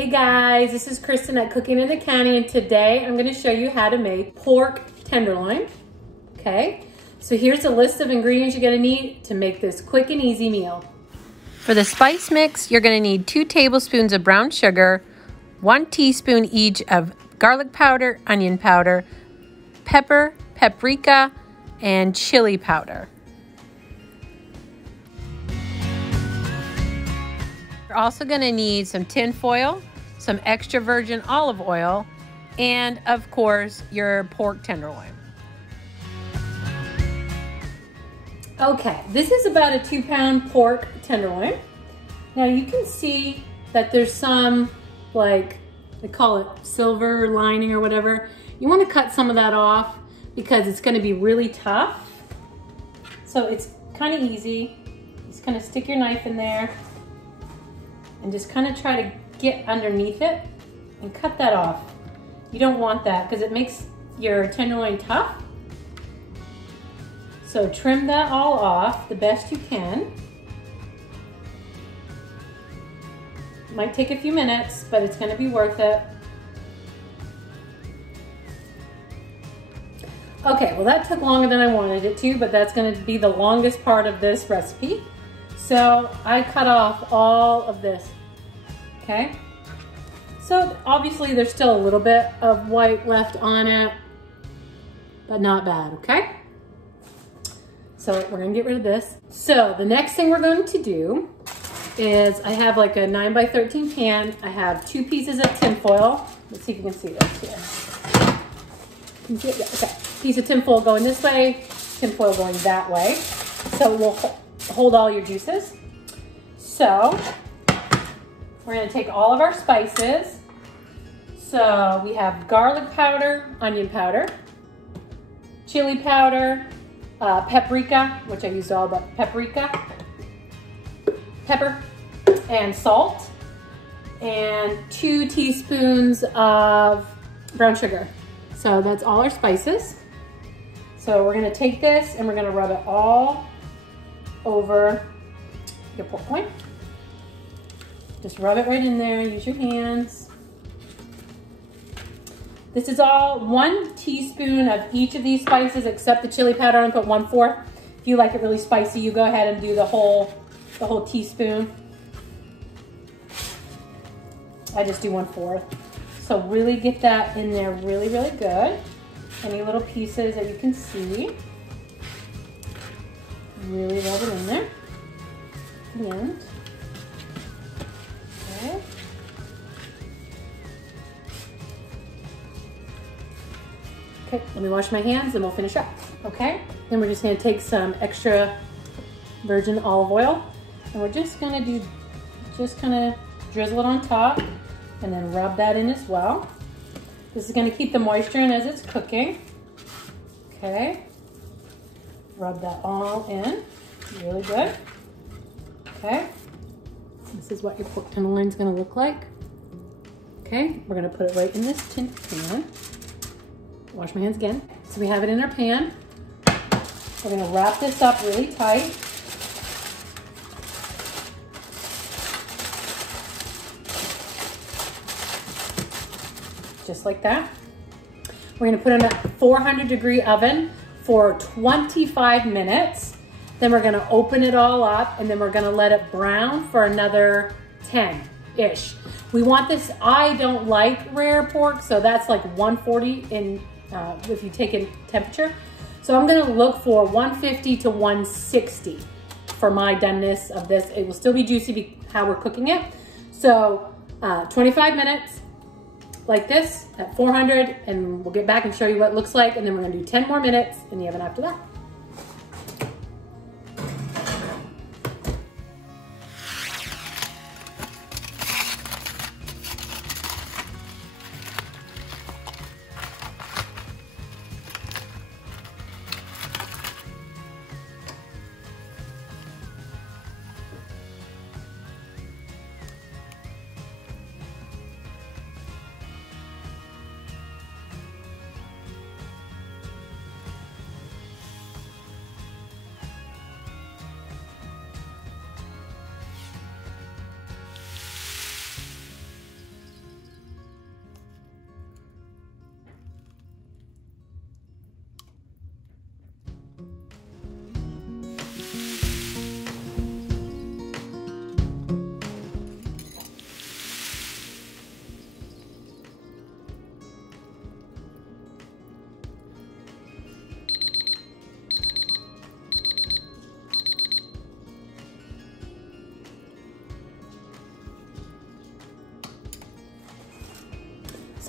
Hey guys, this is Kristen at Cooking in the County, and today I'm going to show you how to make pork tenderloin. Okay, so here's a list of ingredients you're going to need to make this quick and easy meal. For the spice mix, you're going to need 2 tablespoons of brown sugar, 1 teaspoon each of garlic powder, onion powder, pepper, paprika, and chili powder. You're also going to need some tin foil, some extra virgin olive oil, and of course your pork tenderloin. Okay, this is about a 2-pound pork tenderloin. Now you can see that there's some, like, they call it silver lining or whatever. You want to cut some of that off because it's going to be really tough. So it's kind of easy. Just kind of stick your knife in there and just kind of try to get underneath it and cut that off. You don't want that because it makes your tenderloin tough. So trim that all off the best you can. It might take a few minutes, but it's going to be worth it. Okay, well that took longer than I wanted it to, but that's going to be the longest part of this recipe. So I cut off all of this, okay? So obviously there's still a little bit of white left on it, but not bad, okay? So we're gonna get rid of this. So the next thing we're going to do is I have like a 9x13 pan. I have 2 pieces of tin foil. Let's see if you can see this here. Can you see it? Okay, piece of tin foil going this way, tin foil going that way. So we'll hold all your juices. So we're gonna take all of our spices. So we have garlic powder, onion powder, chili powder, paprika, which I used all but paprika, pepper, and salt, and 2 teaspoons of brown sugar. So that's all our spices. So we're gonna take this and we're gonna rub it all over your pork loin. Just rub it right in there, use your hands. This is all 1 teaspoon of each of these spices except the chili powder. I'm gonna put 1/4. If you like it really spicy, you go ahead and do the whole teaspoon. I just do 1/4. So really get that in there really, really good. Any little pieces that you can see. Really rub it in there. And okay. Okay, let me wash my hands and we'll finish up, okay? Then we're just gonna take some extra virgin olive oil and we're just gonna kind of drizzle it on top and then rub that in as well. This is gonna keep the moisture in as it's cooking. Okay, rub that all in, really good. Okay, this is what your pork tenderloin is gonna look like. Okay, we're gonna put it right in this tin pan. Wash my hands again. So we have it in our pan. We're gonna wrap this up really tight. Just like that. We're gonna put it in a 400-degree oven for 25 minutes. Then we're gonna open it all up and then we're gonna let it brown for another 10-ish. We want this, I don't like rare pork, so that's like 140 in if you take in temperature. So I'm gonna look for 150 to 160 for my doneness of this. It will still be juicy how we're cooking it. So 25 minutes like this at 400, and we'll get back and show you what it looks like, and then we're gonna do 10 more minutes in the oven after that.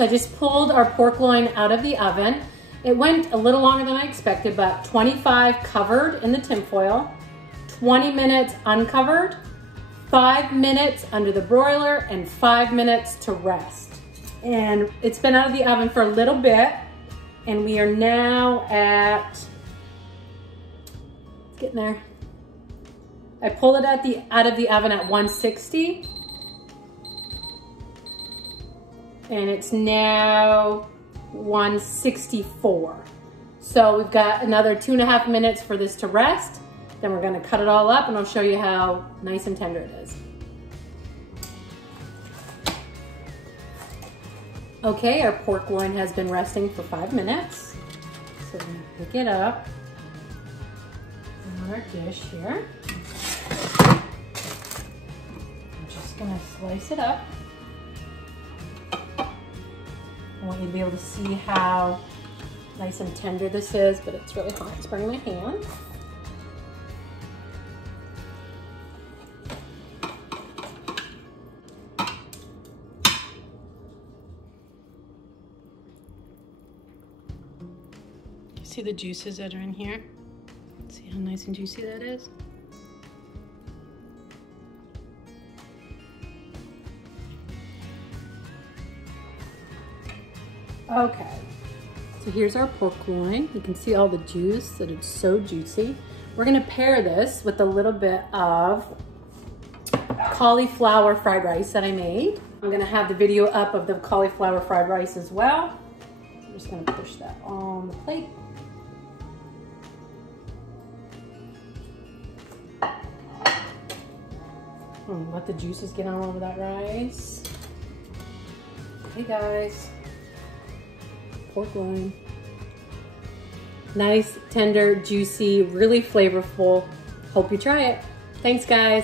So I just pulled our pork loin out of the oven. It went a little longer than I expected, but 25 covered in the tinfoil, 20 minutes uncovered, 5 minutes under the broiler, and 5 minutes to rest. And it's been out of the oven for a little bit, and we are now at, it's getting there. I pulled it out of the oven at 160, and it's now 164. So we've got another 2.5 minutes for this to rest. Then we're gonna cut it all up and I'll show you how nice and tender it is. Okay, our pork loin has been resting for 5 minutes. So we're gonna pick it up on our dish here. I'm just gonna slice it up. I want you to be able to see how nice and tender this is, but it's really hot. It's burning my hand. See the juices that are in here? See how nice and juicy that is? Okay, so here's our pork loin. You can see all the juice, that it's so juicy. We're gonna pair this with a little bit of cauliflower fried rice that I made. I'm gonna have the video up of the cauliflower fried rice as well. So I'm just gonna push that on the plate. Let the juices get all over that rice. Hey guys. Pork loin. Nice, tender, juicy, really flavorful. Hope you try it. Thanks guys.